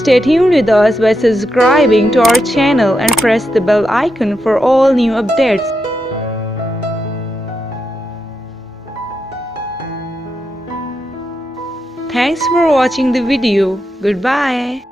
Stay tuned with us by subscribing to our channel and press the bell icon for all new updates. Thanks for watching the video. Goodbye.